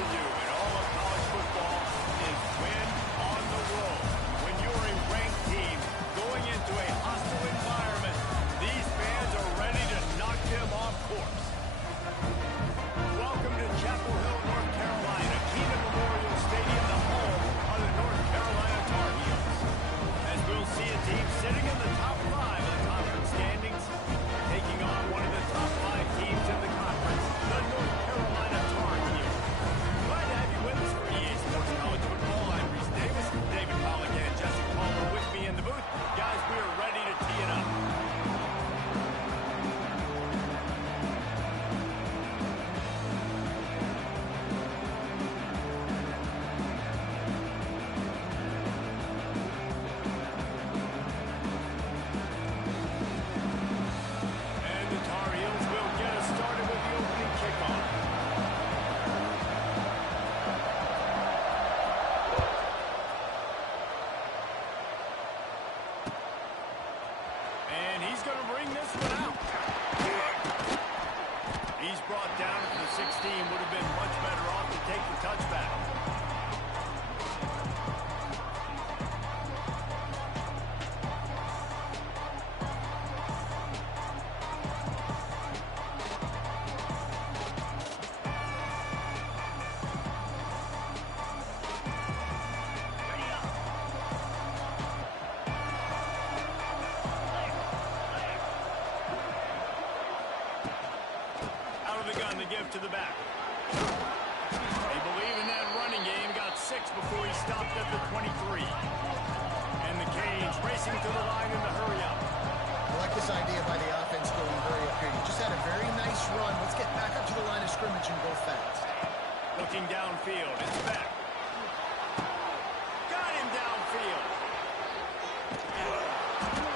to do in all of college football is win on the road. When you're a ranked team going into a hostile environment, these fans are ready to knock them off course. Welcome to Chapel Hill, North Carolina, Keenan Memorial Stadium, the home of the North Carolina Tar Heels. As we'll see a team sitting in the top 5 of the conference standings, taking on one of the top 5 teams in the conference, the North Carolina Tar Heels. Glad to have you with us for EA Sports College Football. I'm Reese Davis, David Pollock and Jesse Palmer with me in the booth. Guys, we are ready to tee it up. To the back. They believe in that running game. Got 6 before he stopped at the 23. And the Canes racing to the line in the hurry up. I like this idea by the offense going hurry up here. You just had a very nice run. Let's get back up to the line of scrimmage and go fast. Looking downfield. It's back. Got him downfield.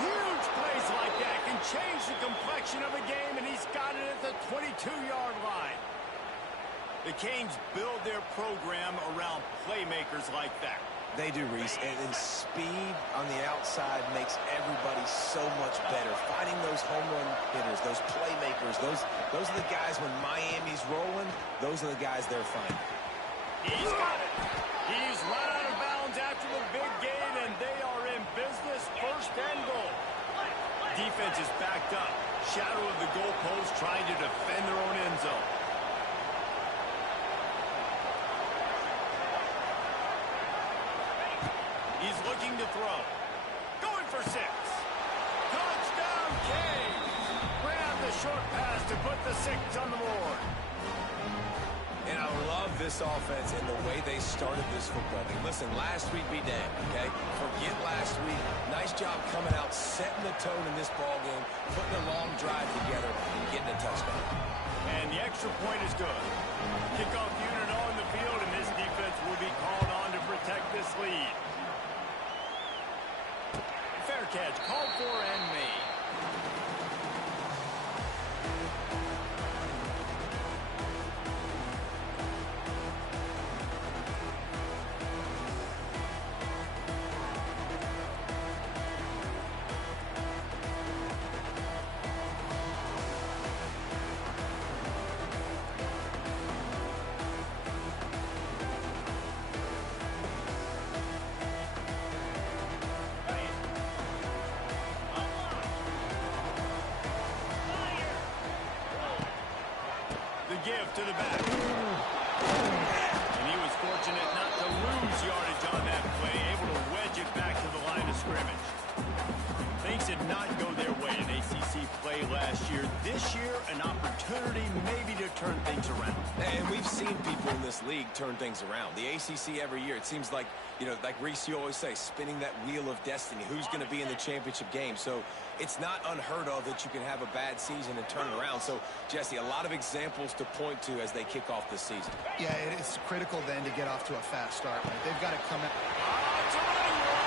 Huge plays like that can change the complexion of a game, and he's got it at the 22-yard line. The Canes build their program around playmakers like that. They do, Reese, and speed on the outside makes everybody so much better. Finding those home run hitters, those playmakers, those are the guys when Miami's rolling, those are the guys they're finding. He's got it. He's run out of bounds after the big gain, and they are in business, first and goal. Defense is backed up. Shadow of the goalpost trying to defend their own end zone. He's looking to throw. Going for 6. Touchdown, Canes. Grab the short pass to put the 6 on the board. And I love this offense and the way they started this football game. Listen, last week be damned, okay? Forget last week. Nice job coming out, setting the tone in this ball game, putting a long drive together, and getting a touchdown. And the extra point is good. Kickoff unit on the field, and this defense will be called on to protect this lead. Fair catch, called for and made. Give to the back. And he was fortunate not to lose yardage on that play, able to wedge it back to the line of scrimmage. Things did not go their way in ACC play last year. This year, an opportunity maybe to turn things around. And we've seen people in this league turn things around. The ACC every year, it seems like, you know, like Reese, you always say, spinning that wheel of destiny. Who's going to be in the championship game? So it's not unheard of that you can have a bad season and turn it around. So, Jesse, a lot of examples to point to as they kick off this season. Yeah, it is critical then to get off to a fast start. Right? They've got to come in. It's a running one.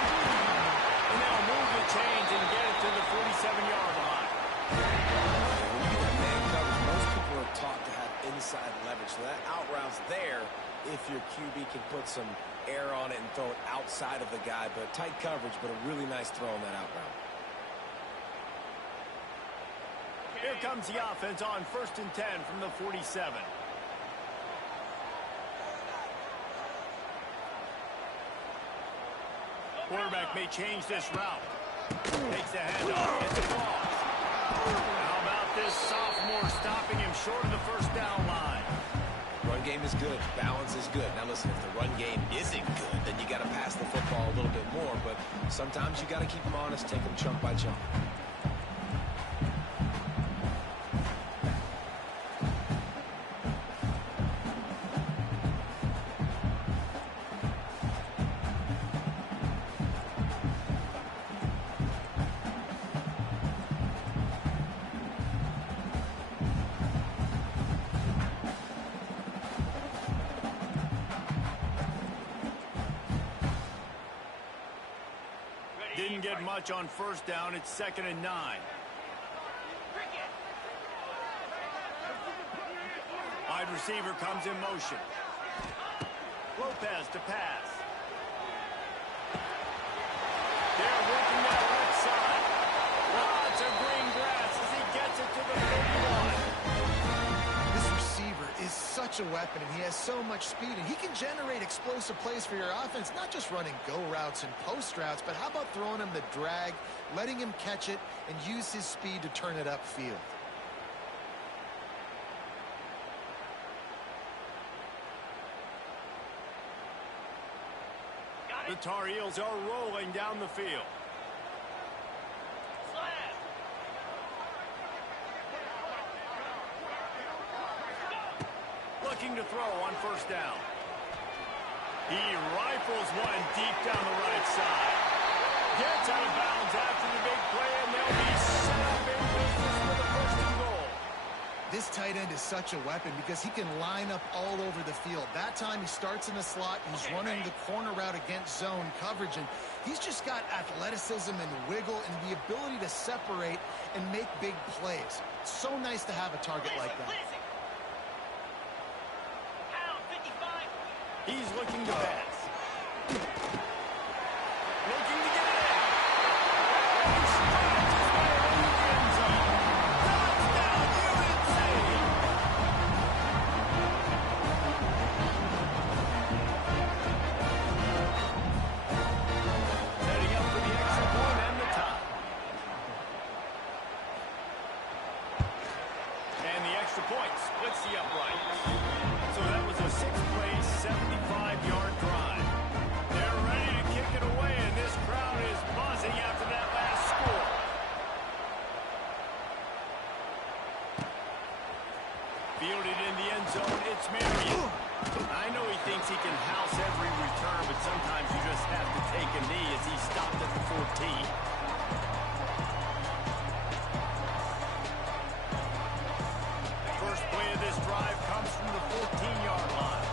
And they'll move the chains and get it to the 47-yard line. When you get man coverage, most people are taught to have inside leverage. So that out route's there if your QB can put some air on it and throw it outside of the guy. But tight coverage, but a really nice throw on that out route. Here comes the offense on 1st and 10 from the 47. Quarterback may change this route. Takes the handoff. Gets a ball. How about this sophomore stopping him short of the first down line? Run game is good. Balance is good. Now listen, if the run game isn't good, then you got to pass the football a little bit more. But sometimes you got to keep them honest, take them chunk by chunk. Didn't get much on first down. It's 2nd and 9. Wide receiver comes in motion. Lopez to pass. They're working that left side. Lots of green grass as he gets it to the 31. This receiver is such a weapon, and he has so much speed, and he can generate explosive plays for your offense, not just running go routes and post routes, but how about throwing him the drag, letting him catch it, and use his speed to turn it upfield. The Tar Heels are rolling down the field. Looking to throw on first down. He rifles one deep down the right side. Gets out of bounds after the big play, and they'll be set up in business for the first and goal. This tight end is such a weapon because he can line up all over the field. That time he starts in the slot. He's running the corner route against zone coverage, and he's just got athleticism and wiggle and the ability to separate and make big plays. It's so nice to have a target like that. He's looking to pass. Looking to get it in. He strides his way over the end zone. Touchdown, UNC! Setting up for the extra point and the top. And the extra point splits the upright. So that was a 6-play, 75-yard drive. They're ready to kick it away, and this crowd is buzzing after that last score. Fielded in the end zone, it's Marion. I know he thinks he can house every return, but sometimes you just have to take a knee as he stopped at the 14. First play of this drive comes from the 14-yard line.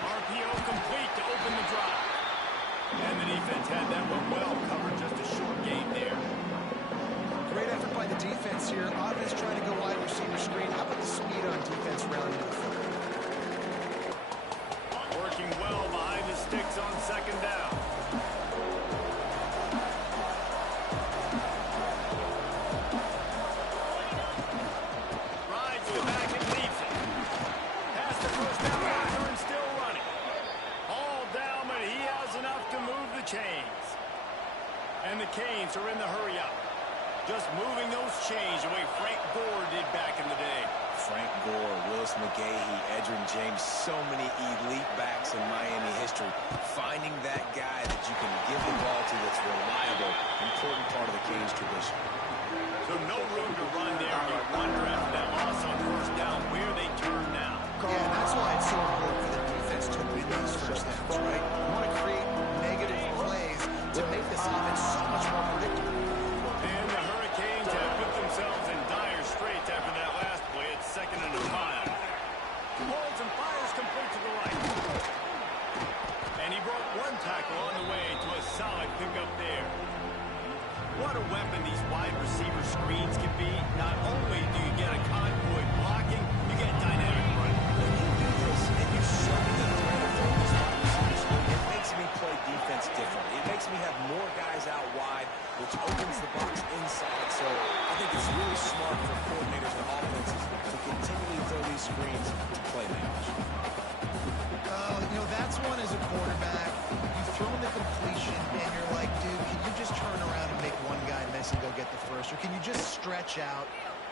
RPO complete to open the drive. And the defense had that one well covered, just a short game there. Great effort by the defense here. Offense trying to go wide receiver screen. How about the speed on defense rounding to the football? Working well behind the sticks on second down. Rides it back and leaves it. Past the first down marker and still running. All down, but he has enough to move the chains. And the Canes are in the hurry up. Just moving those chains the way Frank Gore did back in the day. Frank Gore, Willis McGahee, Edgerrin James, so many elite backs in Miami history. Finding that guy that you can give the ball to that's reliable, important part of the Canes tradition. So no room to run there. You wonder after that loss on first down where they turn now. Yeah, that's why it's so important for their defense to win these first downs, right? You want to create negative plays to make this offense so much more predictable. And the Hurricanes have put themselves in dire straits after that last play. It's 2nd and 5. Holds and fires complete to the right. And he brought one tackle on the way to a solid pickup there. What a weapon these wide receiver screens can be. stretch out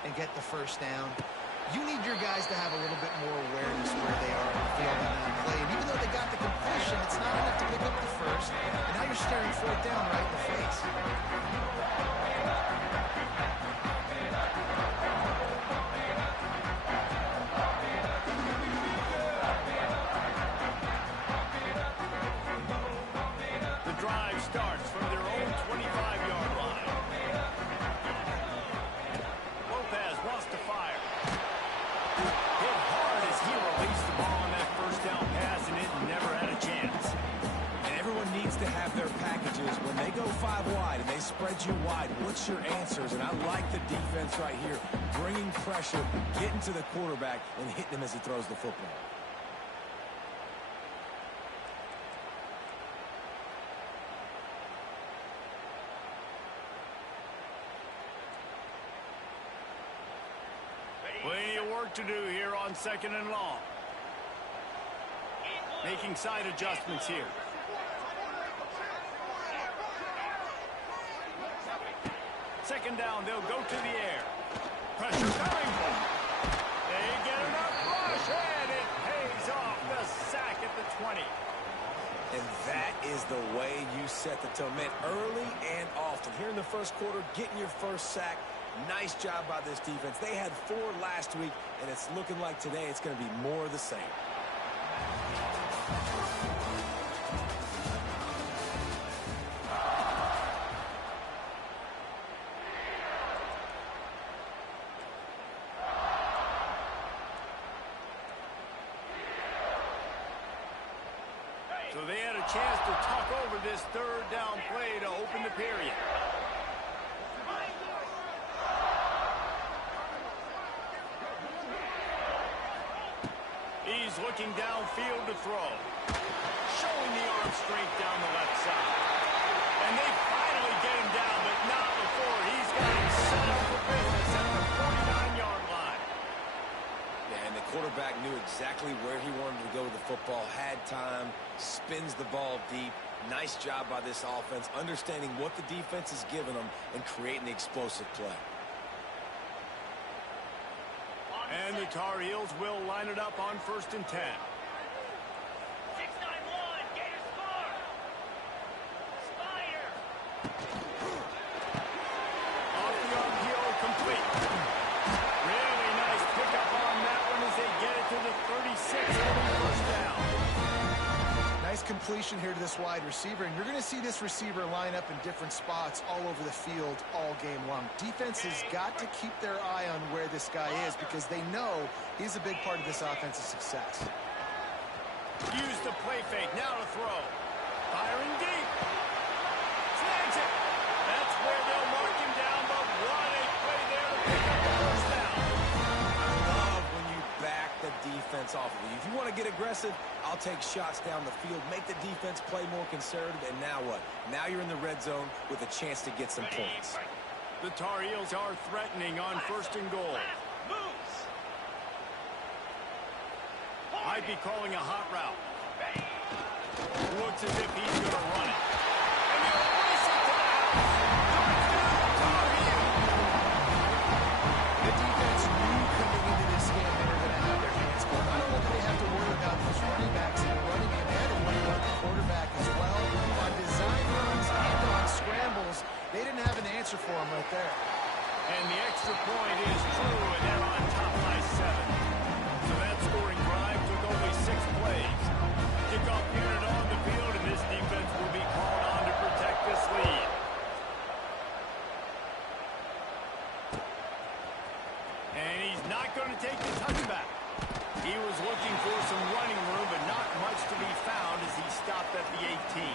and get the first down. You need your guys to have a little bit more awareness where they are on the field on that play. And even though they got the completion, it's not enough to pick up the first. And now you're staring fourth down right in the face. The drive starts from their own 25-yard line. Lopez wants to fire. Hit hard as he released the ball on that first down pass, and it never had a chance. And everyone needs to have their packages. When they go 5 wide and they spread you wide, what's your answers? And I like the defense right here, bringing pressure, getting to the quarterback, and hitting him as he throws the football. Plenty of work to do here on 2nd and long. Making side adjustments here. Second down, they'll go to the air. Pressure coming. They get enough rush, and it pays off. The sack at the 20. And that is the way you set the tone. Man, early and often. Here in the first quarter, getting your first sack. Nice job by this defense. They had 4 last week, and it's looking like today it's going to be more of the same. So they had a chance to talk over this third down play to open the period. He's looking downfield to throw. Showing the arm strength down the left side. And they finally get him down, but not before he's got him set up for business at the 49-yard line. Yeah, and the quarterback knew exactly where he wanted to go with the football, had time, spins the ball deep. Nice job by this offense, understanding what the defense is giving them and creating the explosive play. And the Tar Heels will line it up on 1st and 10. 6-9-1, Gators score! Spider! Off the arm heel, complete. Really nice pickup on that one as they get it to the 36 for the first down. Nice completion here to this wide receiver, and you're going to see this receiver line up in different spots all over the field all game long. Defense has got to keep their eye on where this guy is because they know he's a big part of this offense's success. Use the play fake, now to throw. Firing deep. Snags it. That's where they'll mark him down, but what a play there to pick up the first down. I love when you back the defense off of you. If you want to get aggressive, I'll take shots down the field, make the defense play more conservative, and now what? Now you're in the red zone with a chance to get some points. The Tar Heels are threatening on 1st and goal. I'd be calling a hot route. Looks as if he's going to run it. And they'll race it to the house. Tar Heels. The defense knew coming into this game they were going to have their hands full. Not only do they have to worry about those running backs in the running game, they had to worry about the quarterback as well. On design runs and on scrambles, they didn't have an answer for him right there. And the extra point is true, and they're on top by 7. So that scoring drive took only 6 plays. Kickoff unit on the field, and this defense will be called on to protect this lead. And he's not going to take the touchback. He was looking for some running room, but not much to be found as he stopped at the 18.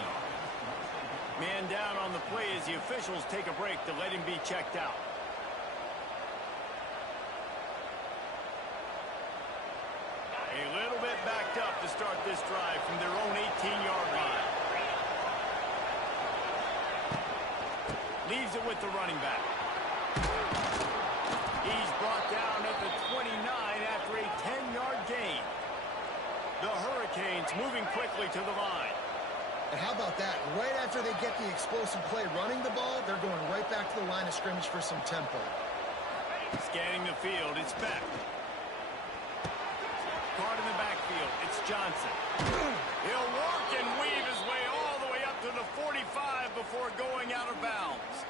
Man down on the play as the officials take a break to let him be checked out. A little bit backed up to start this drive from their own 18-yard line. Leaves it with the running back. He's brought down at the 29 after a 10-yard gain. The Hurricanes moving quickly to the line. And how about that? Right after they get the explosive play running the ball, they're going right back to the line of scrimmage for some tempo. Scanning the field, it's Beck. Card in the backfield, it's Johnson. He'll work and weave his way all the way up to the 45 before going out of bounds.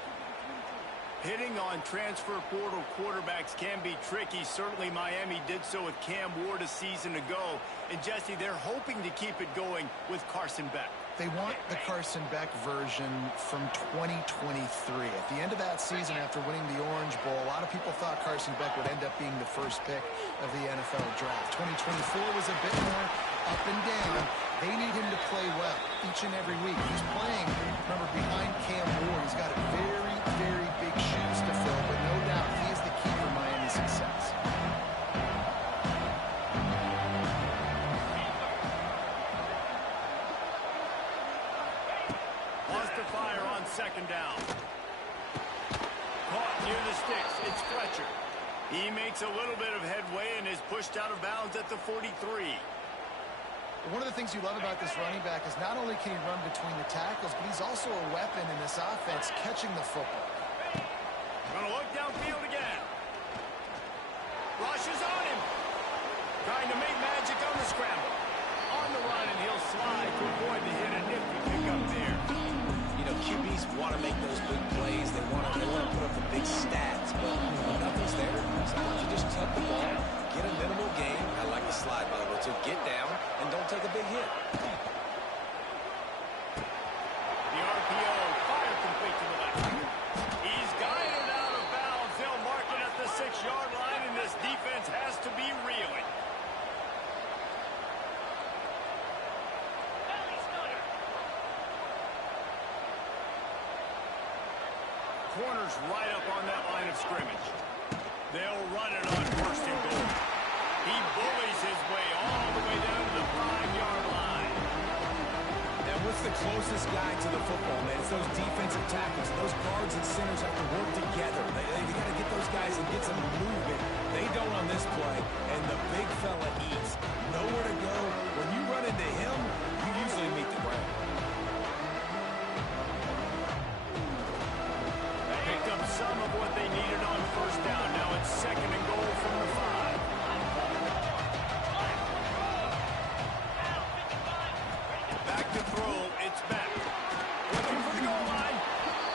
Hitting on transfer portal quarterbacks can be tricky. Certainly Miami did so with Cam Ward a season ago. And Jesse, they're hoping to keep it going with Carson Beck. They want the Carson Beck version from 2023. At the end of that season, after winning the Orange Bowl, a lot of people thought Carson Beck would end up being the first pick of the NFL draft. 2024 was a bit more up and down. They need him to play well each and every week. He's playing, remember, behind Cam Ward. He's got a very, very big shoes to fill, but no doubt he is the key for Miami's success. Wants to fire on second down. Caught near the sticks. It's Fletcher. He makes a little bit of headway and is pushed out of bounds at the 43. One of the things you love about this running back is not only can he run between the tackles, but he's also a weapon in this offense catching the football. Gonna look downfield again. Rushes on him. Trying to make magic on the scramble. On the run, and he'll slide to avoid the hit. A nifty pickup there. You know, QBs want to make those big plays. They want to put up the big stats, but when nothing's there, sometimes you just tuck the ball, get a minimal gain. I like the slide, by the way, to get down and don't take a big hit. The RPO, fire complete to the left. He's guided out of bounds. They'll mark it at the 6-yard line, and this defense has to be reeling. Corners right up on that line of scrimmage. They'll run it on first and goal. He bullies his way all the way down to the 5-yard line. And what's the closest guy to the football, man? It's those defensive tackles. Those guards and centers have to work together. They got to get those guys and get some movement. They don't on this play, and the big fella eats. Nowhere to go. When you run into him, you usually meet the ground. Picked up some of what they needed on first down. Now it's second and goal from the 5. Back to throw. It's back. Looking for the goal line.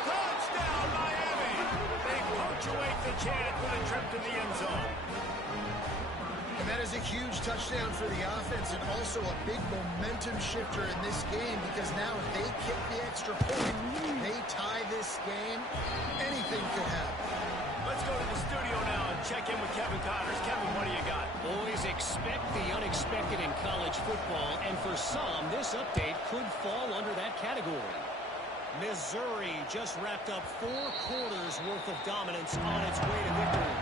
Touchdown, Miami. They punctuate the chant with a trip to the end zone. And that is a huge touchdown for the offense and also a big momentum shifter in this game because now if they kick the extra point, they tie this game, anything could happen. Let's go to the studio now and check in with Kevin Connors. Kevin, what do you got? Boys, expect the unexpected in college football, and for some, this update could fall under that category. Missouri just wrapped up 4 quarters worth of dominance on its way to victory.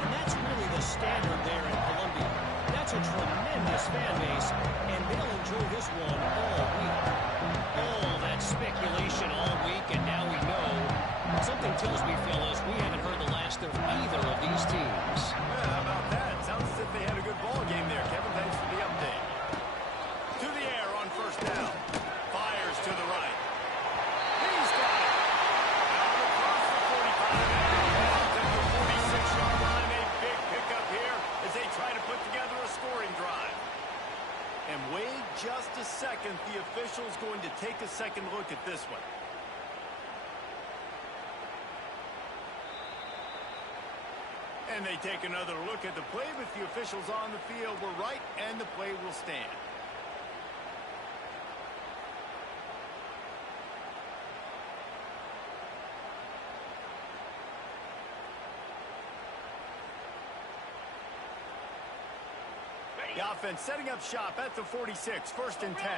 And that's really the standard there in Columbia. That's a tremendous fan base, and they'll enjoy this one all week. All that speculation all week, and now we know. Something tells me, fellas, we haven't heard the last of either of these teams. Yeah, how about that? Sounds as if they had a good ball game there, Kevin. Thanks for the update. To the air on first down. Fires to the right. He's got it. Out across the 45. Out to the 46-yard line. A big pickup here as they try to put together a scoring drive. And wait just a second. The official's going to take a second look at this one. And they take another look at the play, but the officials on the field were right, and the play will stand. The offense setting up shop at the 46, first and 10.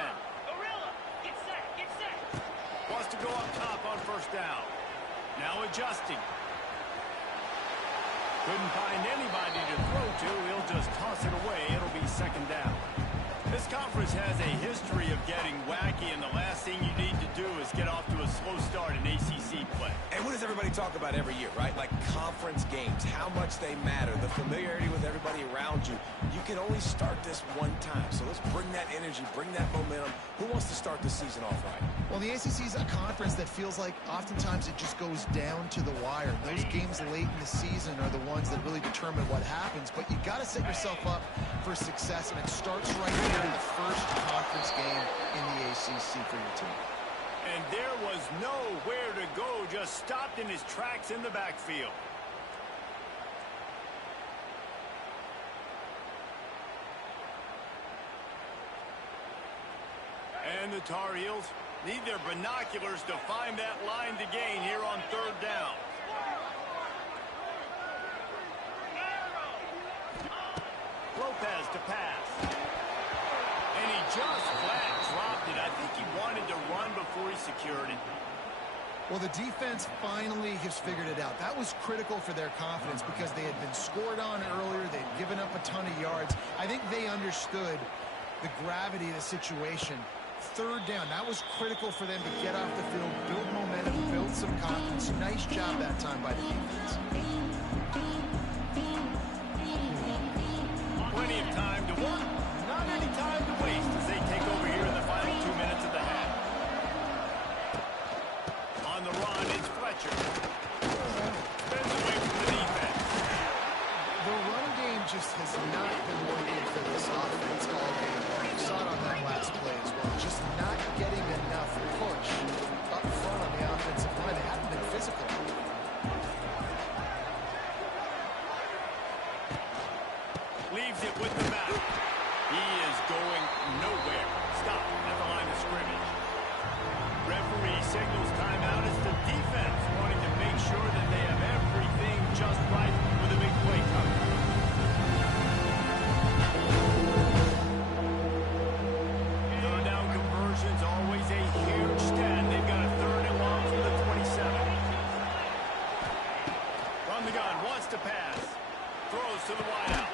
Get set. Wants to go up top on first down. Now adjusting. Couldn't find anybody to throw to. He'll just toss it away. It'll be second down. This conference has a history of getting wacky, and the last thing you need to do is get off to a slow start in ACC play. And what does does everybody talk about every year, right? Like conference games, how much they matter, the familiarity with everybody around you. You can only start this one time. So let's bring that energy, bring that momentum. Who wants to start the season off right? Well, the ACC is a conference that feels like oftentimes it just goes down to the wire. Those games late in the season are the ones that really determine what happens. But you got to set yourself up for success, and it starts right here in the first conference game in the ACC for your team. And there was nowhere to go, just stopped in his tracks in the backfield. And the Tar Heels need their binoculars to find that line to gain here on third down. Lopez to pass. And he just flat dropped it. I think he wanted to run before he secured it. Well, the defense finally has figured it out. That was critical for their confidence because they had been scored on earlier. They'd given up a ton of yards. I think they understood the gravity of the situation. Third down, that was critical for them to get off the field, build momentum, build some confidence. Nice job that time by the defense. Plenty of time to work, not any time to waste as they take over here in the final 2 minutes of the half. On the run, it's Fletcher. Spins away from the defense. The run game just has not been working for this offense all game long. You saw it on that last play as well. Just not getting enough push up front on the offensive line. They haven't been physical. Leaves it with the map. He is going nowhere. Stop at the line of scrimmage. Referee signals timeout as the defense wanting to make sure that they have everything just right with a big play coming. Third down conversions, always a huge stat. They've got a third and long from the 27. From the gun, wants to pass. Throws to the wideout.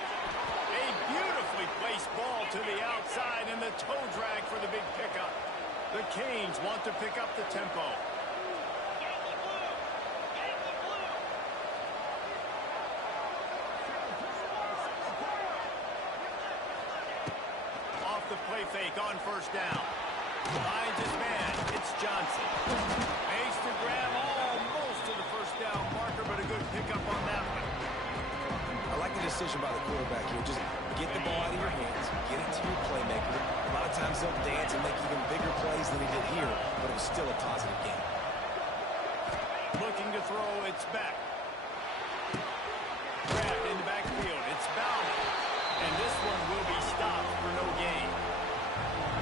A beautifully placed ball to the outside and the toe drag for the big pickup. The Canes want to pick up the tempo. Off the play fake on first down. Finds his man. It's Johnson. Makes the grab almost to the first down marker, but a good pickup on that one. I like the decision by the quarterback here. Just get the ball out of your hands, get it to your playmaker. A lot of times they'll dance and make even bigger plays than he did here, but it was still a positive game. Looking to throw, it's back. Grabbed in the backfield, it's Bowman. And this one will be stopped for no gain.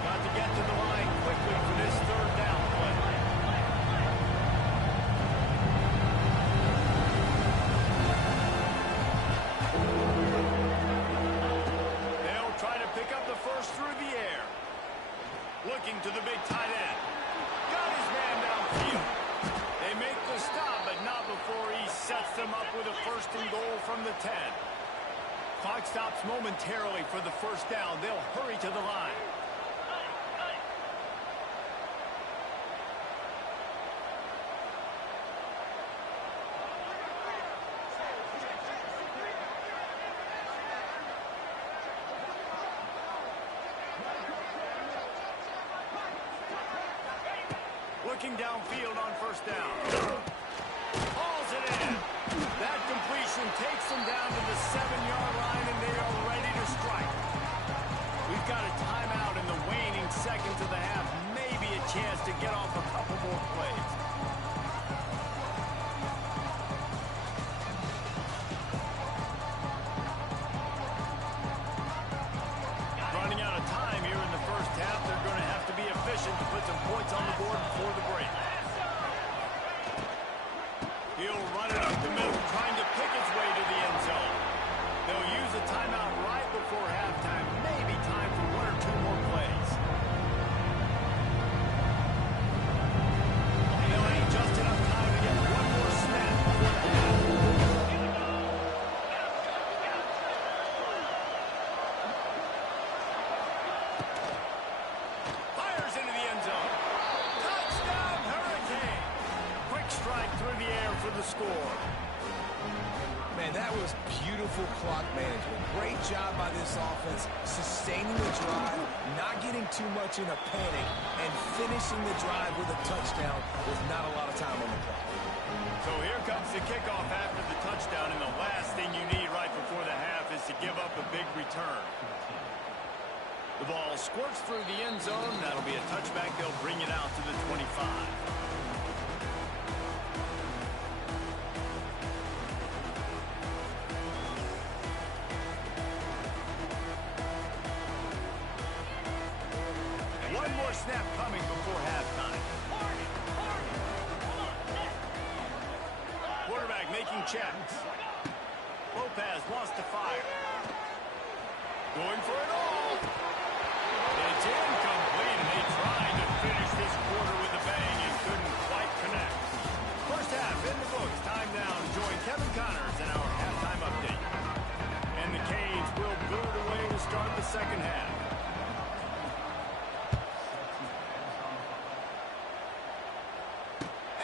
Got to get to the line quickly for this third down play. They'll try to pick up the first through the air. Looking to the big tight end. Got his man downfield. They make the stop, but not before he sets them up with a first and goal from the 10. Clock stops momentarily for the first down. They'll hurry to the line. Looking downfield on first down. Hauls it in. That completion takes them down to the 7-yard line, and they are ready to strike. We've got a timeout in the waning seconds of the half. Maybe a chance to get off a couple more plays. Running out of time here in the first half. They're going to have to be efficient to put some points on the board before the break. He'll run it up the middle, trying to pick his way to the end zone. score. Man, that was beautiful clock management. Great job by this offense, sustaining the drive, not getting too much in a panic, and finishing the drive with a touchdown with not a lot of time on the clock. So here comes the kickoff after the touchdown, and the last thing you need right before the half is to give up a big return. The ball squirts through the end zone. That'll be a touchback. They'll bring it out to the 25. One more snap coming before halftime. Quarterback making checks. Lopez wants to fire. Going for it all. It's incomplete, and they tried to finish this quarter with a bang and couldn't quite connect. First half in the books. Time now to join Kevin Connors in our halftime update. And the Canes will build away to start the second half.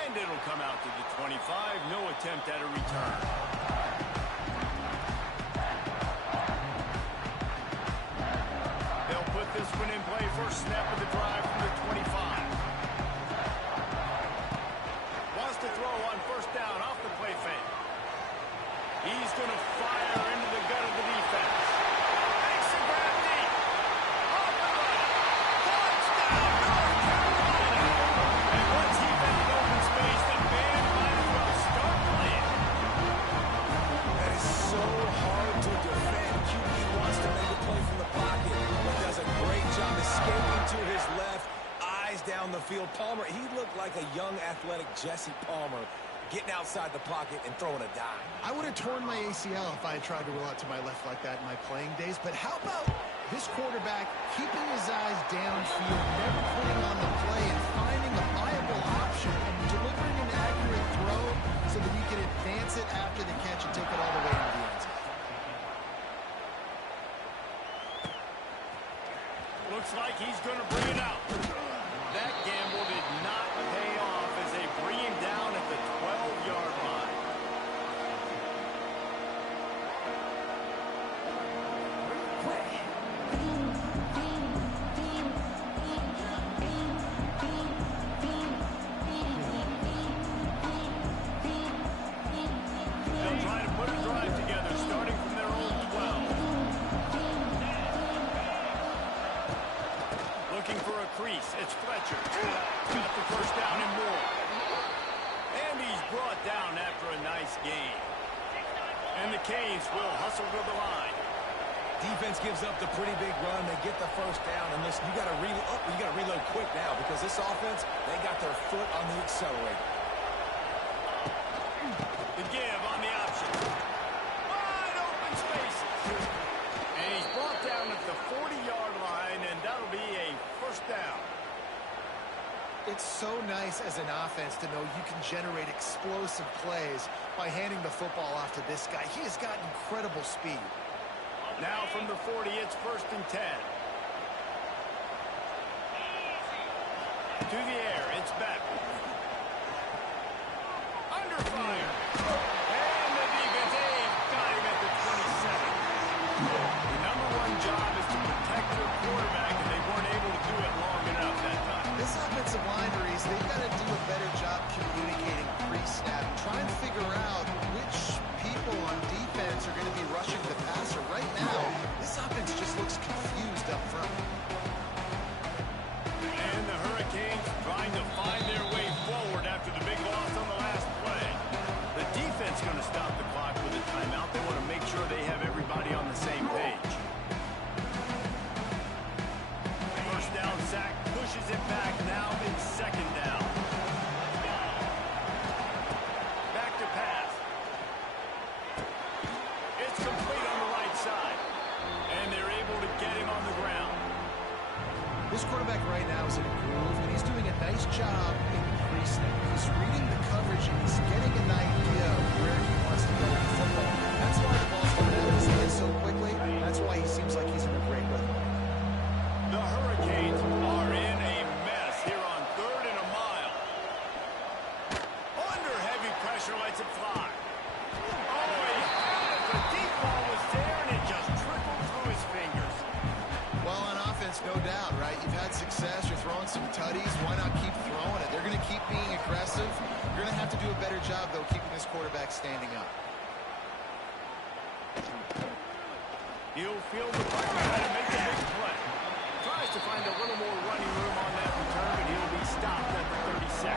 And it'll come out to the 25. No attempt at a return. They'll put this one in play. First snap of the drive from the 25. Wants to throw on first down off the play fake. He's going to fire into the gut of the defense. Makes the grab deep. Off the right. Touchdown, North Carolina. And once he found open space, the band might as well start playing. That is so hard to defend. QB wants to make a play from the pocket, but does a great job escaping to his left, eyes down the field. Palmer, he looked like a young, athletic Jesse Palmer, getting outside the pocket and throwing a dime. I would have torn my ACL if I had tried to roll out to my left like that in my playing days. But how about this quarterback keeping his eyes downfield, never putting on the play, and finding a viable option and delivering an accurate throw so that he can advance it after the catch and take it all the way into the end zone. Looks like he's going to bring it out. That gamble did not pay off as they bring him down at the 12-yard line. They'll try to put a drive together, starting from their own 12. Looking for a crease. It's Fletcher. Got the first down and more. And he's brought down after a nice gain. And the Canes will hustle to the line. Defense gives up the pretty big run. They get the first down. And listen, you got to reload quick now because this offense, they got their foot on the accelerator. The give on the option. Wide open spaces. And he's brought down at the 40-yard line, and that'll be a first down. It's so nice as an offense to know you can generate explosive plays by handing the football off to this guy. He has got incredible speed. Now from the 40, it's first and 10. To the air, it's back. Under fire. And the defense, got him at the 27. The number one job is to protect your quarterback, and they weren't able to do it long enough that time. This offensive line, Reese, they've got to do a better job communicating pre-snap and try and figure out which people on defense are going to be rushing the passer. Right now, this offense just looks confused up front. And the Hurricanes trying to find their way forward after the big loss on the last play. The defense going to stop the clock with a timeout. They want to make sure they have everybody on the same page. First down sack pushes it back. Now it's second down. Back to pass. It's complete on the right side. And they're able to get him on the ground. This quarterback right now is in a groove, and he's doing a nice job in the pre-snap. He's reading the coverage, and he's getting an idea of where he wants to go with the football. That's why the ball's coming out of his hands so quickly. That's why he seems like he's in a great rhythm. The Hurricanes are in a mess here on 3rd and a mile. Under heavy pressure, lets it quarterback standing up. He'll field the punt and make a big play. Tries to find a little more running room on that return, but he'll be stopped at the 36.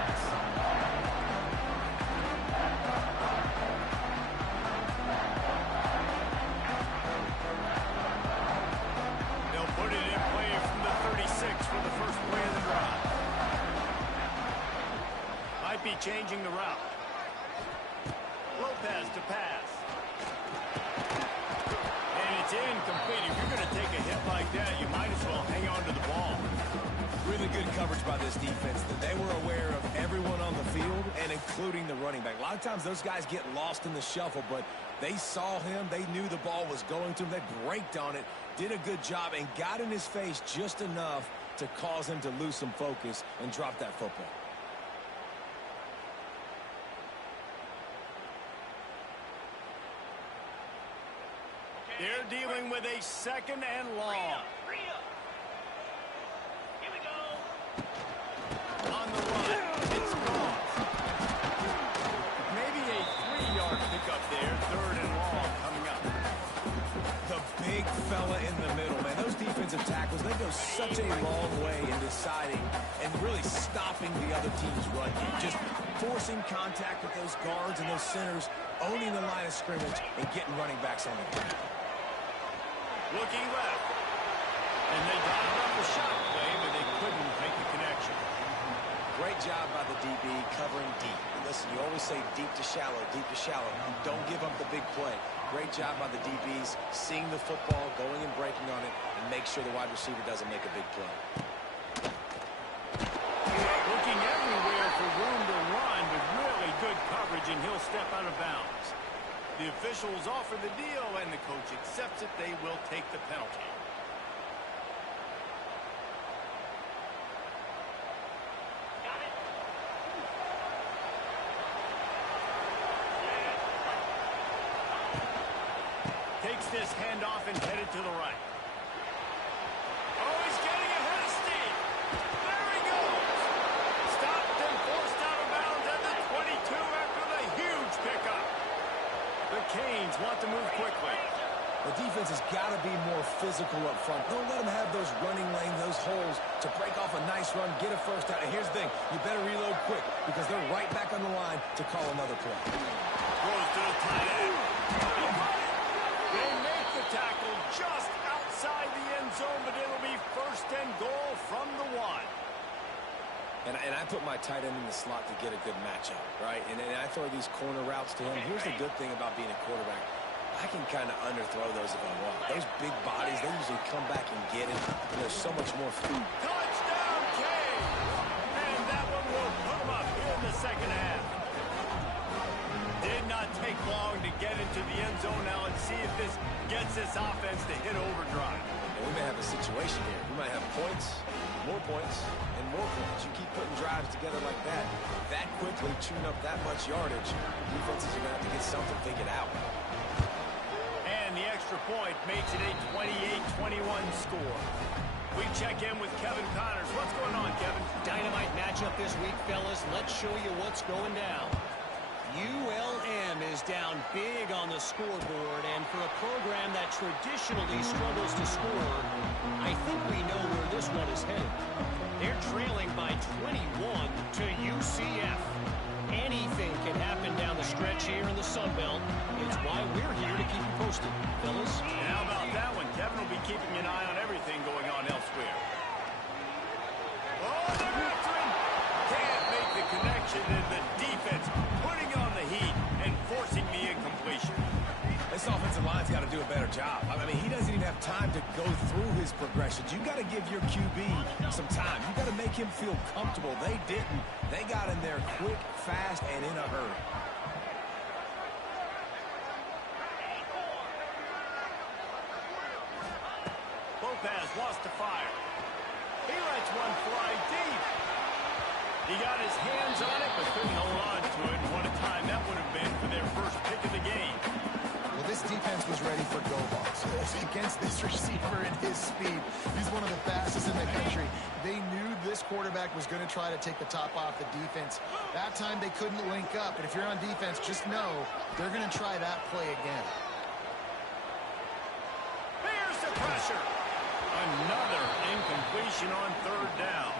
They'll put it in play from the 36 for the first play of the drive. Might be changing the route. Lopez to pass. And it's incomplete. If you're going to take a hit like that, you might as well hang on to the ball. Really good coverage by this defense. They were aware of everyone on the field and including the running back. A lot of times those guys get lost in the shuffle, but they saw him. They knew the ball was going to him. They braked on it, did a good job, and got in his face just enough to cause him to lose some focus and drop that football. They're dealing with a second and long. Here we go. On the run, it's gone. Maybe a 3-yard pickup there. Third and long coming up. The big fella in the middle, man. Those defensive tackles, they go such a long way in deciding and really stopping the other team's run game. Just forcing contact with those guards and those centers, owning the line of scrimmage, and getting running backs on the ground. Looking left. And they got it off the shot play, but they couldn't make the connection. Great job by the DB covering deep. And listen, you always say deep to shallow, deep to shallow. Don't give up the big play. Great job by the DBs, seeing the football, going and breaking on it, and make sure the wide receiver doesn't make a big play. Looking everywhere for room to run, but really good coverage, and he'll step out of bounds. The officials offer the deal, and the coach accepts it. They will take the penalty. Got it. Takes this handoff and headed to the right. Oh, he's getting ahead of steam. There he goes. Stopped and forced out of bounds at the 22 after the huge pickup. The Canes want to move quickly. The defense has got to be more physical up front. Don't let them have those running lanes, those holes to break off a nice run, get a first down. And here's the thing, you better reload quick because they're right back on the line to call another play. Throws to the tight end. They make the tackle just outside the end zone, but it'll be first and goal from the 1. And I put my tight end in the slot to get a good matchup, right? And I throw these corner routes to him. Here's the good thing about being a quarterback. I can kind of underthrow those if I want. Those big bodies, they usually come back and get it. And there's so much more food. Touchdown, Canes! And that one will put them up here in the second half. Did not take long to get into the end zone. Now let's see if this gets this offense to hit overdrive. And we may have a situation here. We might have points, and more points. You keep putting drives together like that quickly, chewing up that much yardage, defenses are going to have to get something figured out. And the extra point makes it a 28-21 score. We check in with Kevin Connors. What's going on, Kevin? Dynamite matchup this week, fellas. Let's show you what's going down. ULM is down big on the scoreboard, and for a program that traditionally struggles to score, I think we know where this one is headed. They're trailing by 21 to UCF. Anything can happen down the stretch here in the Sun Belt. It's why we're here to keep you posted, fellas. And how about that one? Kevin will be keeping an eye on everything going on elsewhere. Oh, they're after him. Can't make the connection, and the defense putting on the heat and forcing the incompletion. This offensive line's got to do a better job. I mean, he doesn't even have time to go through his progressions. You got to give your QB some time. You got to make him feel comfortable. They didn't. They got in there quick, fast, and in a hurry. Lopez wants to fire. He lets one fly deep. He got his hands on it, but couldn't hold on to it. What a time that would have been for their first pick of the game. Well, this defense was ready for go balls. yards against this receiver and his speed. He's one of the fastest in the country. They knew this quarterback was going to try to take the top off the defense. That time they couldn't link up, but if you're on defense, just know they're going to try that play again. Here's the pressure. Another incompletion on third down.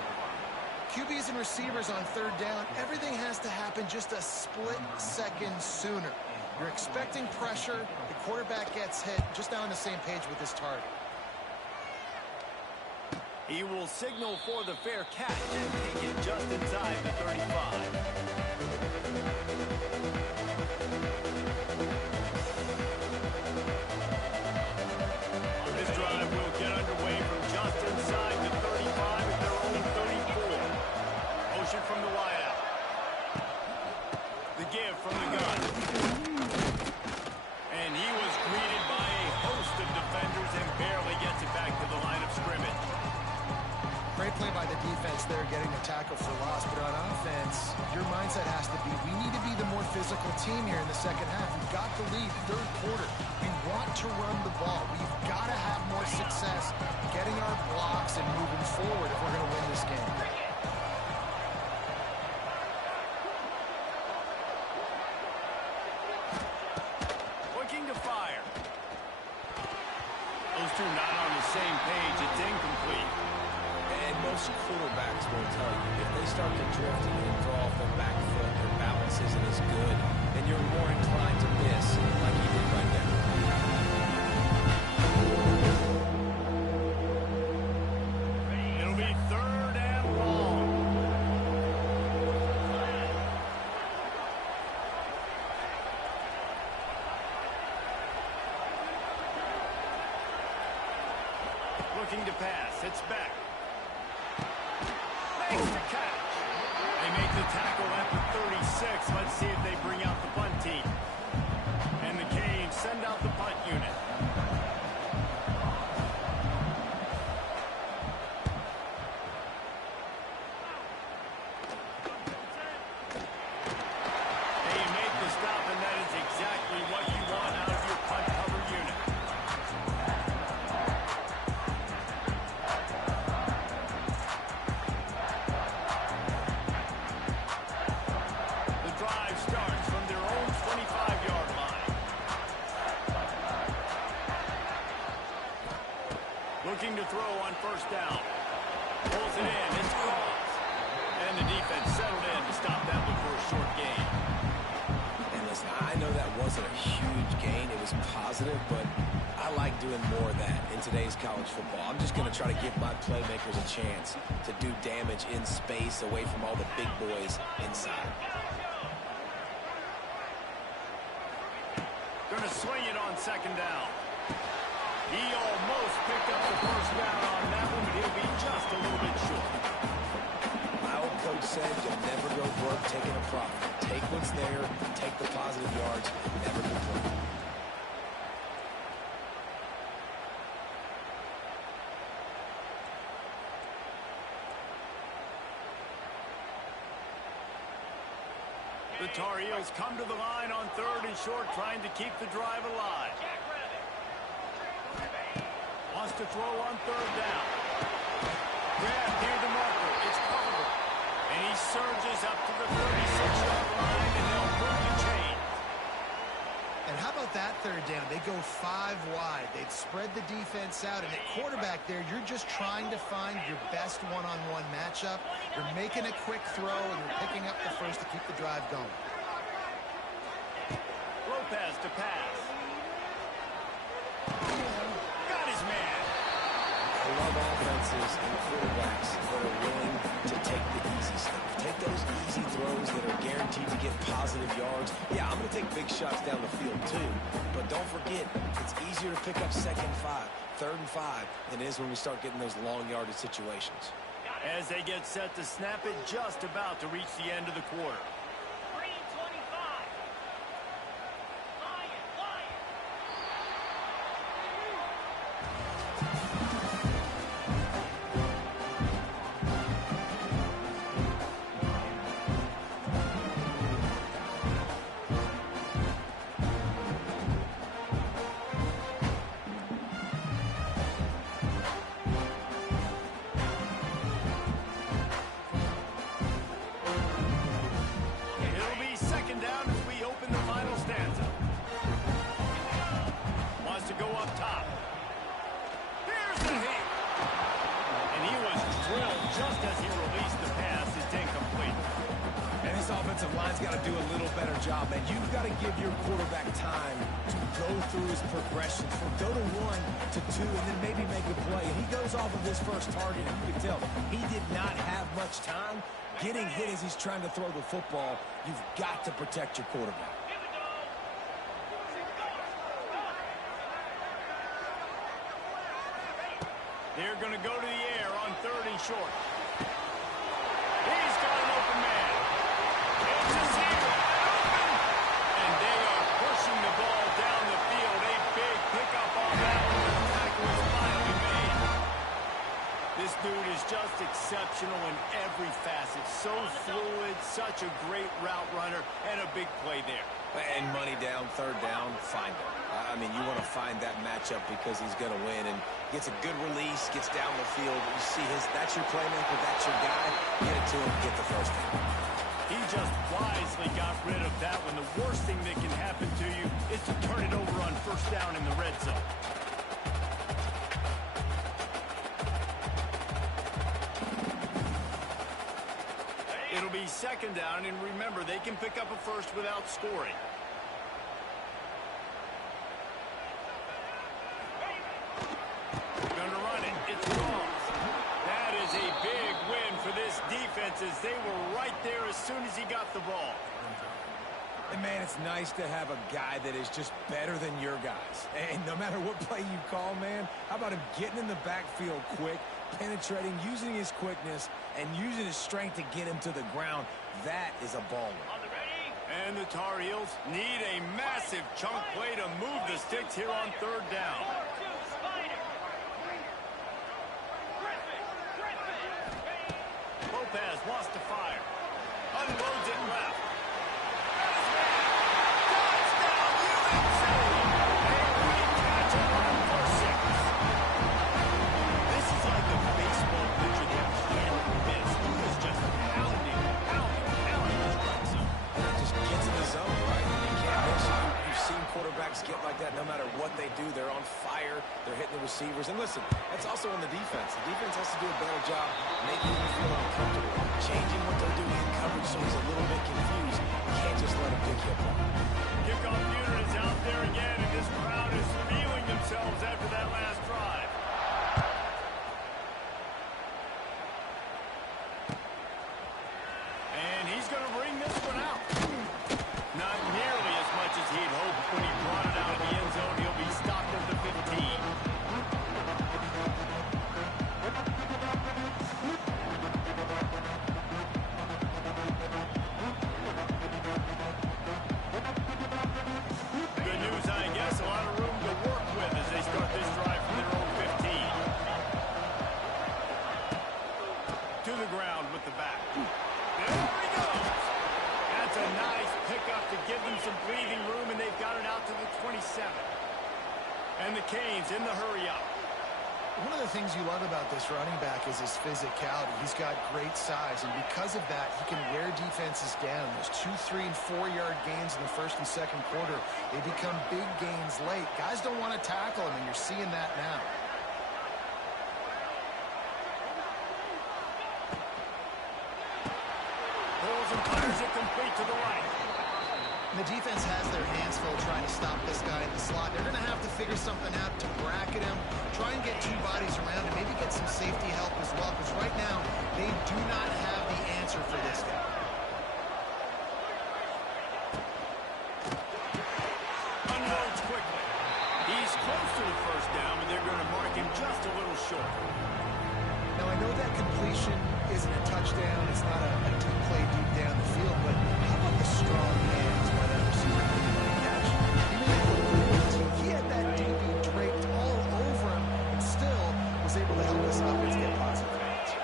QBs and receivers on third down, everything has to happen just a split second sooner. You're expecting pressure. The quarterback gets hit, just not on the same page with his target. He will signal for the fair catch and take it just inside the 35. This drive will get underway from just inside the 35 at their own 34. Motion from the wideout. The give from the gun. And he was greeted by a host of defenders and barely gets it back to the line of scrimmage. Great play by the defense there, getting the tackle for loss. But on offense, your mindset has to be, we need to be the more physical team here in the second half. We've got the lead, third quarter. We want to run the ball. We've got to have more success getting our blocks and moving forward if we're going to win this game. Looking to fire. Those two not on the same page. It's incomplete. And most quarterbacks will tell you, if they start to drift and throw off their back foot, their balance isn't as good, then you're more inclined to miss like he did right there. It'll be third and long. Looking to pass. It's back. Makes the catch. They make the tackle at the 36. Let's see if they bring out the punt team. And the Canes send out the punt unit. They make the stop, and that is exactly what you want out of your punt cover unit. Starts from their own 25-yard line. Looking to throw on first down. Pulls it in. It's crossed. And the defense settled in to stop that one for a short gain. And listen, I know that wasn't a huge gain. It was positive, but I like doing more of that in today's college football. I'm just going to try to give my playmakers a chance to do damage in space away from all the big boys inside. Going to swing it on second down. He almost picked up the first down on that one, but he'll be just a little bit short. My old coach said you'll never go broke taking a profit. Take what's there, take the positive yards, and never complain. The Tar Heels come to the line on third and short, trying to keep the drive alive. Wants to throw on third down. Grab near the marker. It's covered. And he surges up to the 36-yard line, and they'll move the chain. And how about that third down? They go 5 wide. They've spread the defense out. And at quarterback there, you're just trying to find your best one-on-one matchup. You're making a quick throw, and you're picking up the first to keep the drive going. Lopez to pass. Got his man. I love offenses and quarterbacks that are willing to take the easy stuff. Take those easy throws that are guaranteed to get positive yards. Yeah, I'm going to take big shots down the field too. But don't forget, it's easier to pick up second 5, third and 5 than it is when we start getting those long yardage situations. As they get set to snap it, just about to reach the end of the quarter. top. Here's the hit. And he was drilled just as he released the pass. It's incomplete. And this offensive line's got to do a little better job, man. You've got to give your quarterback time to go through his progressions from go to 1 to 2 and then maybe make a play. And he goes off of his first target, and you can tell he did not have much time getting hit as he's trying to throw the football. You've got to protect your quarterback. They're going to go to the air on 3rd and short. He's got an open man. It's a zero. And they are pushing the ball down the field. A big pickup on that one. The tackle is finally made. This dude is just exceptional in every facet. So fluid, such a great route runner, and a big play there. And money down, 3rd down, find him. I mean, you want to find that matchup because he's going to win and gets a good release, gets down the field. You see that's your playmaker, that's your guy. Get it to him, get the first down. He just wisely got rid of that one. The worst thing that can happen to you is to turn it over on 1st down in the red zone. It'll be 2nd down, and remember, they can pick up a first without scoring. Gonna run it. It's wrong. That is a big win for this defense as they were right there as soon as he got the ball. And, man, it's nice to have a guy that is just better than your guys. And no matter what play you call, man, how about him getting in the backfield quick, penetrating, using his quickness, and using his strength to get him to the ground. That is a baller. And the Tar Heels need a massive chunk play to move the sticks here on 3rd down. Lopez wants to fire. Unloads it left. Touchdown, UNC! A great catch and run for 6. This is like a baseball pitcher that can't miss. He is just pounding the strike zone. Just gets in the zone, right? You can't miss. You've seen quarterbacks get like that no matter what they do. They're on fire. They're hitting the receivers. And listen, that's also on the defense. The defense has to do a better job making him feel uncomfortable, changing what they're doing in coverage so he's a little bit confused. You can't just let him pick you apart. Kickoff unit is out there again, and this crowd is feeling themselves after that last drive. And he's going to bring this one out. Not nearly as much as he'd hoped when he brought it out of the end zone. He'll be stopped at the 15. Good news, I guess. A lot of room to work with as they start this drive from their own 15. To the ground with the back. There he goes. That's a nice pickup to give them some breathing room, and they've got it out to the 27. And the Canes in the hurry-up. One of the things you love about this running back is his physicality. He's got great size, and because of that, he can wear defenses down. Those 2-, 3-, and 4-yard gains in the 1st and 2nd quarter, they become big gains late. Guys don't want to tackle him, and you're seeing that now. Pulls and fires it complete to the right. And the defense has their hands full trying to stop this guy in the slot. They're going to have to figure something out to bracket him, try and get 2 bodies around, and maybe get some safety help as well, because right now they do not have the answer for this guy. Unloads quickly. He's close to the 1st down, but they're going to mark him just a little short. Now, I know that completion isn't a touchdown. It's not a deep play deep down the field, but how about the strong hands by that receiver on the catch? He made it look he had that DB draped all over him and still was able to help his offense get positive points.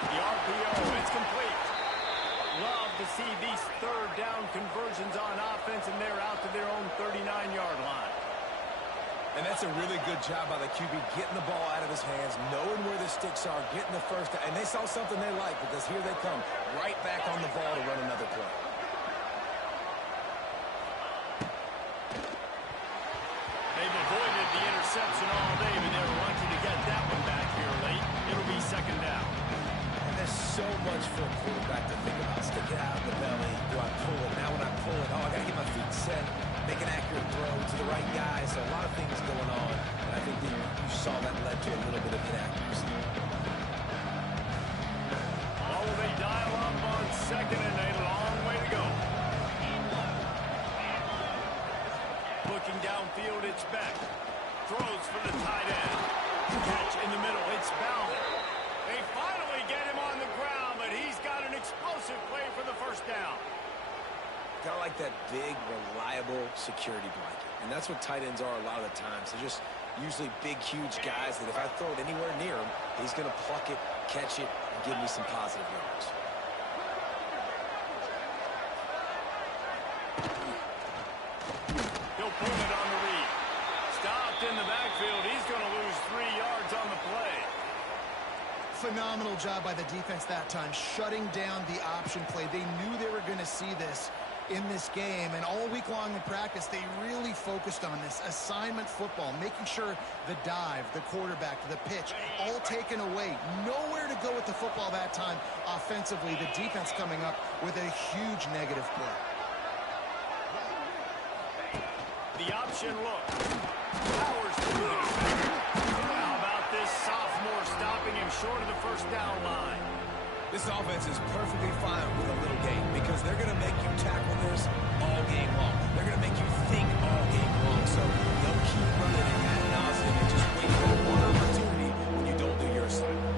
The RPO, it's complete. Love to see these 3rd down conversions on offense, and they're out to their own 39-yard line. And that's a really good job by the QB, getting the ball out of his hands, knowing where the sticks are, getting the first down. And they saw something they like, because here they come, right back on the ball to run another play. so much for a quarterback to think about. Stick it out in the belly. Do I pull it? Now when I pull it, I got to get my feet set, make an accurate throw to the right guy. So a lot of things going on. And I think that you saw that led to a little bit of inaccuracy. Oh, they dial up on second and a long way to go. Looking downfield, it's Beck. Throws for the tight end. Catch in the middle, it's Bowman. They finally get him on the ground, but he's got an explosive play for the first down. Kind of like that big, reliable security blanket. And that's what tight ends are a lot of the times. They're just usually big, huge guys that if I throw it anywhere near him, he's going to pluck it, catch it, and give me some positive yards. He'll pull it on the read. Stopped in the backfield. He's going to lose 3 yards on the play. Phenomenal job by the defense that time, shutting down the option play. They knew they were going to see this in this game, and all week long in practice, they really focused on this assignment football, making sure the dive, the quarterback, the pitch, all taken away. Nowhere to go with the football that time offensively. The defense coming up with a huge negative play. The option look. Powers through the defender. How about this sophomore stopping him short of the first down line? This offense is perfectly fine with a little game because they're going to make you tackle this all game long. They're going to make you think all game long. So they'll keep running it ad nauseum and just wait for one opportunity when you don't do your assignment.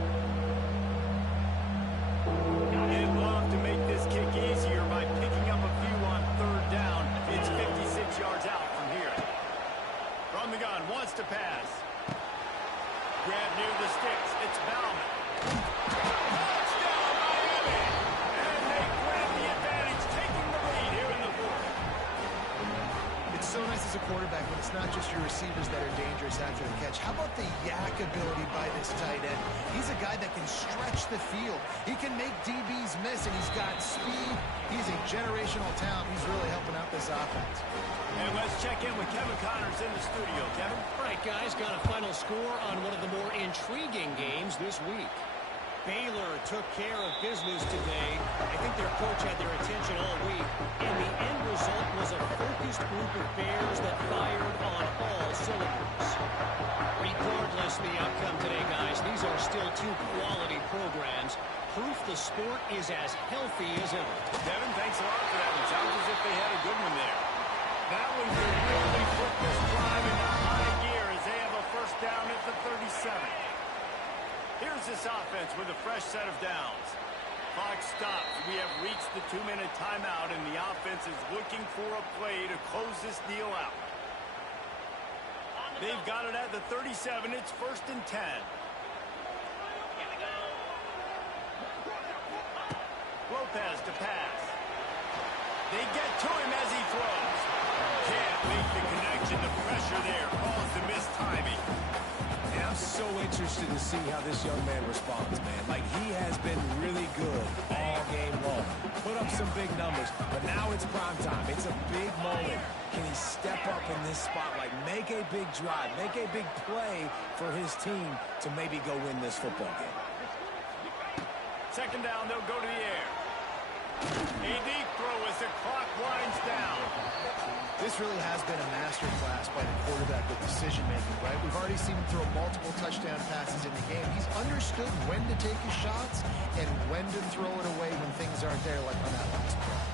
They'd love to make this kick easier by picking up a few on third down. It's 56 yards out from here. From the gun, wants to pass. Grab near the sticks. It's Bowman. Touchdown, Miami! And they grab the advantage, taking the lead here in the fourth. It's so nice as a quarterback when it's not just your receivers that are dangerous after the catch. How about the yak ability by this tight end? He's a guy that can stretch the field. He can make DBs miss, and he's got speed. He's a generational talent. He's really helping out this offense. And let's check in with Kevin Connors in the studio. Kevin? All right, guys, got a final score on one of the more intriguing games this week. Baylor took care of business today. I think their coach had their attention all week, and the end result was a focused group of Bears that fired on all cylinders. Regardless the outcome today, guys, these are still two quality programs. Proof the sport is as healthy as ever. Kevin, thanks a lot for that. It sounds as if they had a good one there. That one could really put this drive into high gear as they have a first down at the 37. Here's this offense with a fresh set of downs. Clock stops. We have reached the 2-minute timeout, and the offense is looking for a play to close this deal out. They've got it at the 37. It's 1st and 10. Lopez to pass. They get to him as he throws. Can't make the connection. The pressure there caused the missed timing. And I'm so interested to see how this young man responds, man. Like, he has been really good all game long. Put up some big numbers, but now it's prime time. It's a big moment. Can he step up in this spotlight, make a big drive, make a big play for his team to maybe go win this football game? Second down, they'll go to the air. A deep throw as the clock winds down. This really has been a masterclass by the quarterback with decision-making, right? We've already seen him throw multiple touchdown passes in the game. He's understood when to take his shots and when to throw it away when things aren't there, like on that last play.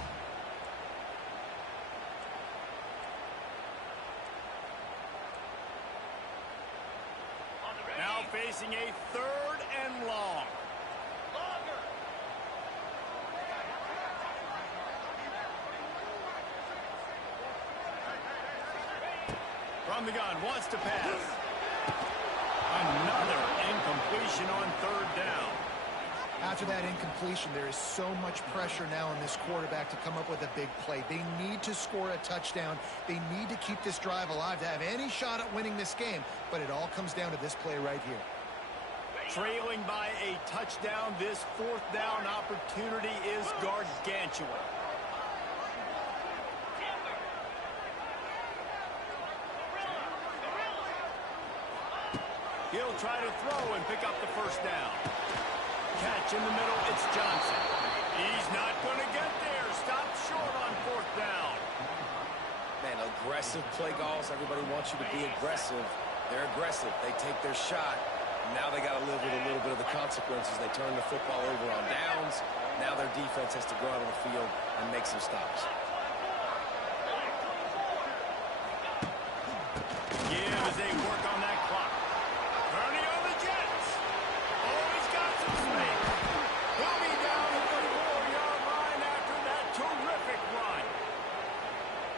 Now facing a 3rd and long. From the gun, wants to pass. Another incompletion on 3rd down. After that incompletion, there is so much pressure now on this quarterback to come up with a big play. They need to score a touchdown. They need to keep this drive alive to have any shot at winning this game. But it all comes down to this play right here. Trailing by a touchdown, this 4th down opportunity is gargantuan. He'll try to throw and pick up the first down. Catch in the middle, it's Johnson. He's not going to get there. Stop short on 4th down. Man, aggressive play calls. Everybody wants you to be aggressive. They're aggressive. They take their shot. Now they got to live with a little bit of the consequences. They turn the football over on downs. Now their defense has to go out on the field and make some stops. Give as they work on that clock. Kearney on the Jets. Oh, he's got some space. He'll be down at the 4-yard line after that terrific run.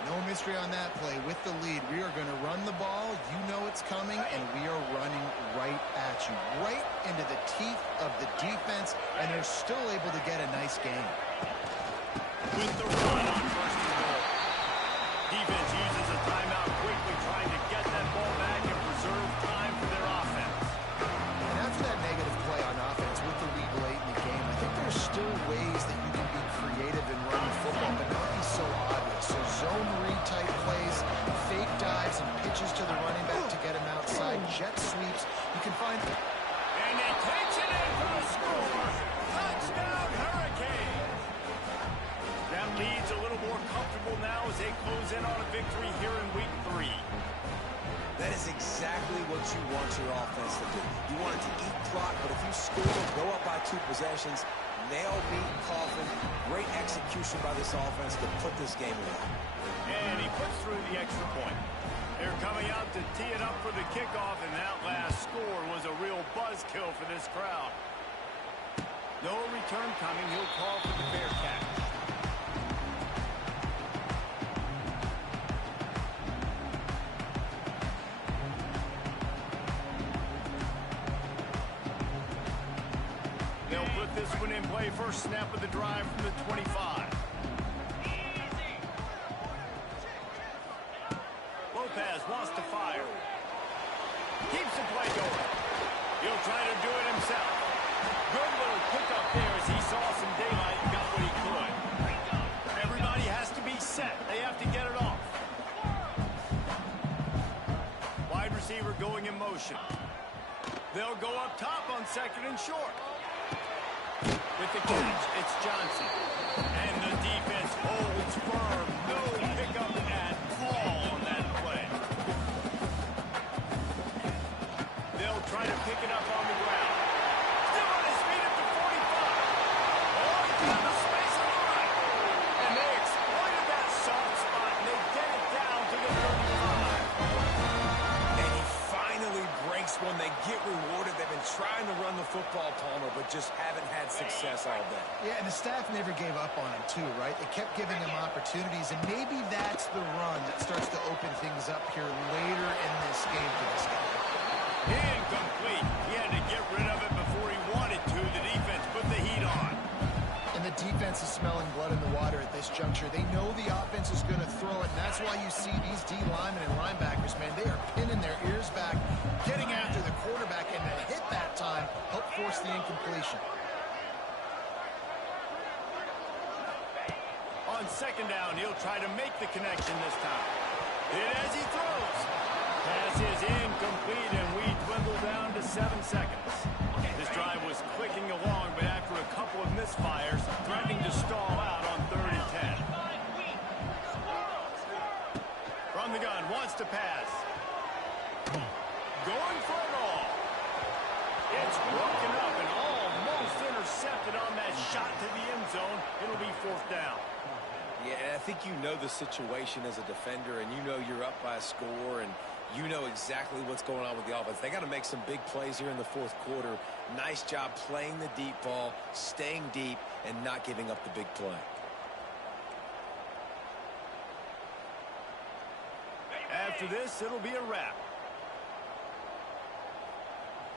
No mystery on that play. With the lead, we are going to run the ball. You know it's coming, and we are running right at you, right into the teeth of the defense, and they're still able to get a nice game. With the run on 1st and goal. Defense uses a timeout quickly, trying to get that ball back and preserve time for their offense. And after that negative play on offense with the lead late in the game, I think there's still ways that you can be creative in running football, but not be so obvious. So zone read type plays, fake dives and pitches to the running back to get him outside, jet sweeps. You can find... And he takes it in for the score. Touchdown, Hurricane. That lead's a little more comfortable now as they close in on a victory here in week 3. That is exactly what you want your offense to do. You want it to eat clock, but if you score, go up by 2 possessions, nail, meet, coffin, great execution by this offense to put this game away. And he puts through the extra point. They're coming out to tee it up for the kickoff, and that last score was a real buzzkill for this crowd. No return coming. He'll call for the fair catch. They'll put this one in play. First snap of the drive from the 25. Lopez wants to fire. Keeps the play going. He'll try to do it himself. Good little pickup there as he saw some daylight and got what he could. Everybody has to be set. They have to get it off. Wide receiver going in motion. They'll go up top on 2nd and short. With the catch, it's Johnson. And the defense holds firm. No pickup at all on that play. They'll try to pick it up on the ground. Still on his feet at the 45. Oh, he found a space on the right. And they exploited that soft spot, and they get it down to the 35. And he finally breaks one. They get rewarded. They've been trying to run the football, Palmer, but just haven't had success all day. Yeah, and the staff never gave up on him, too, right? They kept giving him opportunities, and maybe that's the run that starts to open things up here later in this game for this guy. Incomplete. He had to get rid of it before he wanted to. The defense put the heat on. And the defense is smelling blood in the water at this juncture. They know the offense is going to throw it, and that's why you see these D linemen and linebackers, man, they are pinning their ears back, getting after the quarterback, and the hit that time helped force the incompletion. On 2nd down, he'll try to make the connection this time. Hit as he throws. Pass is incomplete, and we dwindle down to 7 seconds. This drive was clicking along, but after a couple of misfires, threatening to stall out on 3rd and 10. From the gun, wants to pass. Going for it all. It's broken up and almost intercepted on that shot to the end zone. It'll be 4th down. Yeah, I think you know the situation as a defender, and you know you're up by a score, and you know exactly what's going on with the offense. They got to make some big plays here in the 4th quarter. Nice job playing the deep ball, staying deep, and not giving up the big play. After this, it'll be a wrap.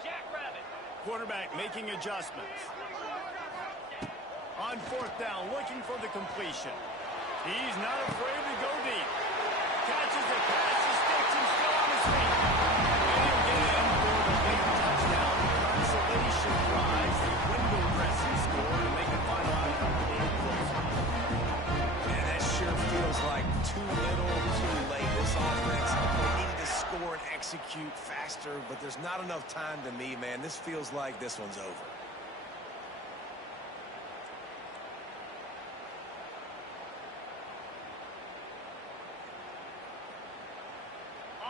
Jackrabbit. Quarterback making adjustments. On 4th down, looking for the completion. He's not afraid to go deep. Catches the pass, he sticks him still on his feet. And he'll get in for the big touchdown. Consolation prize, the window dressing score to make the final outcome a little closer. And that sure feels like too little, too late. This offense, they needed to score and execute faster, but there's not enough time to me, man. This feels like this one's over.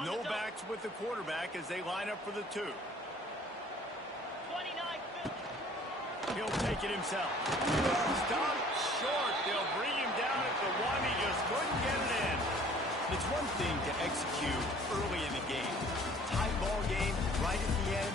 No backs with the quarterback as they line up for the 2. 29-50. He'll take it himself. Stop short. They'll bring him down at the 1. He just couldn't get it in. It's one thing to execute early in the game. Tight ball game, right at the end,